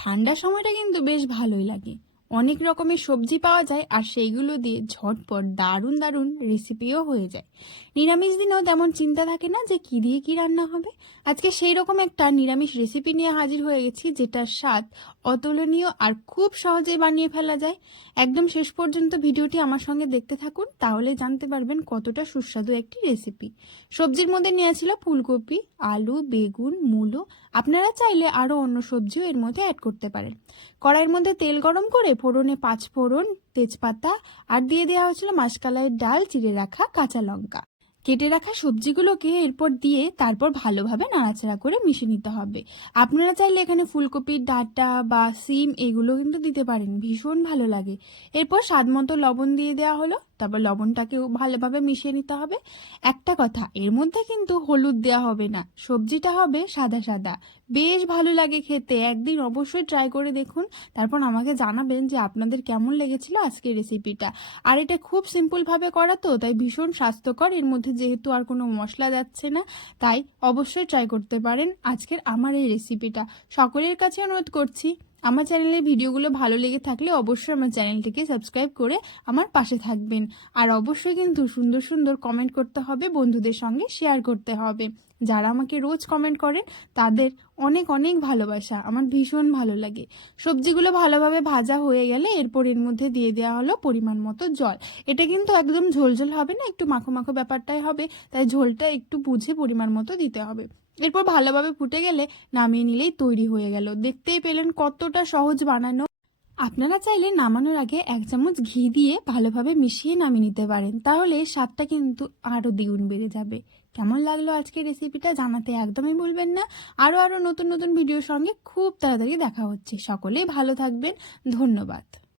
ঠান্ডার সময়টা কিন্তু বেশ ভালোই লাগে। অনেক রকমের সবজি পাওয়া যায় আর সেইগুলো দিয়ে ঝটপট দারুণ দারুণ রেসিপিও হয়ে যায়। নিরামিষ দিনেও তেমন চিন্তা থাকে না যে কী দিয়ে কী রান্না হবে। আজকে সেই রকম একটা নিরামিষ রেসিপি নিয়ে হাজির হয়ে গেছি যেটার স্বাদ অতুলনীয় আর খুব সহজেই বানিয়ে ফেলা যায়। একদম শেষ পর্যন্ত ভিডিওটি আমার সঙ্গে দেখতে থাকুন, তাহলে জানতে পারবেন কতটা সুস্বাদু একটি রেসিপি সবজির মধ্যে নিয়েছিল ফুলকপি, আলু, বেগুন, মূলো। আপনারা চাইলে আরও অন্য সবজিও এর মধ্যে অ্যাড করতে পারেন। কড়াইয়ের মধ্যে তেল গরম করে ফোড়নে পাঁচ ফোড়ন, তেজপাতা আর দিয়ে দেওয়া হয়েছিল মাসকালাইয়ের ডাল, চিড়ে রাখা কাঁচা লঙ্কা। কেটে রাখা সবজিগুলোকে এরপর দিয়ে তারপর ভালোভাবে নাড়াচাড়া করে মিশে নিতে হবে। আপনারা চাইলে এখানে ফুলকপির ডাটা বা সিম এগুলো কিন্তু দিতে পারেন, ভীষণ ভালো লাগে। এরপর স্বাদ মতো লবণ দিয়ে দেওয়া হলো। তারপর লবণটাকেও ভালোভাবে মিশিয়ে নিতে হবে। একটা কথা, এর মধ্যে কিন্তু হলুদ দেওয়া হবে না। সবজিটা হবে সাদা সাদা। বেশ ভালো লাগে খেতে, একদিন অবশ্যই ট্রাই করে দেখুন। তারপর আমাকে জানাবেন যে আপনাদের কেমন লেগেছিল আজকের রেসিপিটা আর এটা খুব সিম্পলভাবে করা তো, তাই ভীষণ স্বাস্থ্যকর। এর মধ্যে যেহেতু আর কোনো মশলা যাচ্ছে না, তাই অবশ্যই ট্রাই করতে পারেন আজকের আমার এই রেসিপিটা সকলের কাছে অনুরোধ করছি। আমার চ্যানেলের ভিডিওগুলো ভালো লেগে থাকলে অবশ্যই আমার চ্যানেলটিকে সাবস্ক্রাইব করে আমার পাশে থাকবেন। আর অবশ্যই কিন্তু সুন্দর সুন্দর কমেন্ট করতে হবে, বন্ধুদের সঙ্গে শেয়ার করতে হবে। যারা আমাকে রোজ কমেন্ট করেন তাদের অনেক অনেক ভালোবাসা। আমার ভীষণ ভালো লাগে। সবজিগুলো ভালোভাবে ভাজা হয়ে গেলে এরপর এর মধ্যে দিয়ে দেওয়া হলো পরিমাণ মতো জল। এটা কিন্তু একদম ঝোলঝোল হবে না, একটু মাখো মাখো ব্যাপারটাই হবে। তাই ঝোলটা একটু বুঝে পরিমাণ মতো দিতে হবে। এরপর ভালোভাবে ফুটে গেলে নামিয়ে নিলেই তৈরি হয়ে গেল। দেখতেই পেলেন কতটা সহজ বানানো। আপনারা চাইলে নামানোর আগে এক চামচ ঘি দিয়ে ভালোভাবে মিশিয়ে নামিয়ে নিতে পারেন। তাহলে স্বাদটা কিন্তু আরও দ্বিগুণ বেড়ে যাবে। কেমন লাগল আজকের রেসিপিটা জানাতে একদমই ভুলবেন না। আরও আরও নতুন নতুন ভিডিওর সঙ্গে খুব তাড়াতাড়ি দেখা হচ্ছে। সকলেই ভালো থাকবেন। ধন্যবাদ।